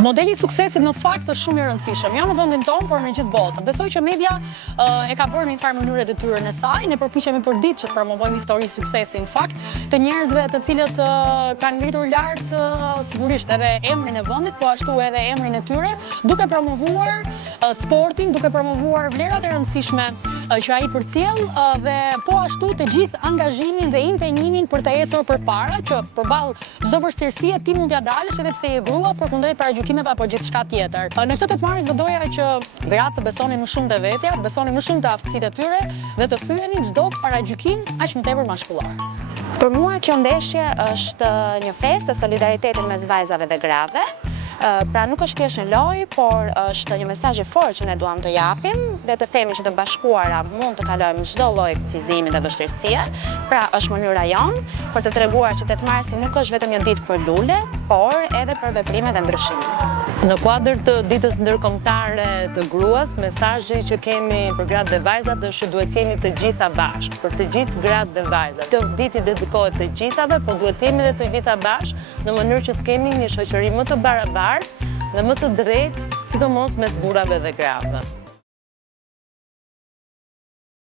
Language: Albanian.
Modeli i suksesit në fakt është shumë i rëndësishëm, jo në vendin tonë, por në gjithë botën. Besoj që media e ka bërë në një farë mënyrë detyrën e saj, ne përpiqemi për ditë që të promovojmë histori suksesi në fakt të njerëzve të cilët kanë ngritur lart sigurisht edhe emrin e vendit, po ashtu edhe emrin e tyre, duke promovuar sportin, duke promovuar vlerat e rëndësishme që ai përcjell dhe po ashtu të gjithë angazhimin dhe impenjimin për të ecur përpara, që përballë çdo vështirësie ti mund t'ia dalësh edhe pse je grua, përkundrejt paragjykimeve apo gjithçka tjetër. Në këtë 8 Maris do doja që gratë të besonin më shumë te vetja, të besonin më shumë te aftësitë e tyre dhe të thyenin çdo paragjykim aq më tepër mashkullor. Për mua kjo ndeshje është një festë të solidaritetit mes vajzave dhe grave. Pra nuk është thjesht një lojë, por është një mesazh i fortë që ne duam të japim dhe të themi që të bashkuara mund të kalojmë çdo lloj fizimi dhe vështirësie. Pra është mënyra jonë për të treguar që 8 Marsi nuk është vetëm një ditë për lule, por edhe për veprime dhe ndryshime. Në kuadër të ditës ndërkombëtare të gruas, mesazhi që kemi për gratë dhe vajzat është që duhet jemi të gjitha bashkë, për të gjithë gratë dhe vajzat. Kjo ditë dedikohet të gjithave, por duhet jemi dhe të gjitha bashkë në mënyrë që të kemi një shoqëri më të barabartë dhe më të drejtë, sidomos mes burrave dhe grave.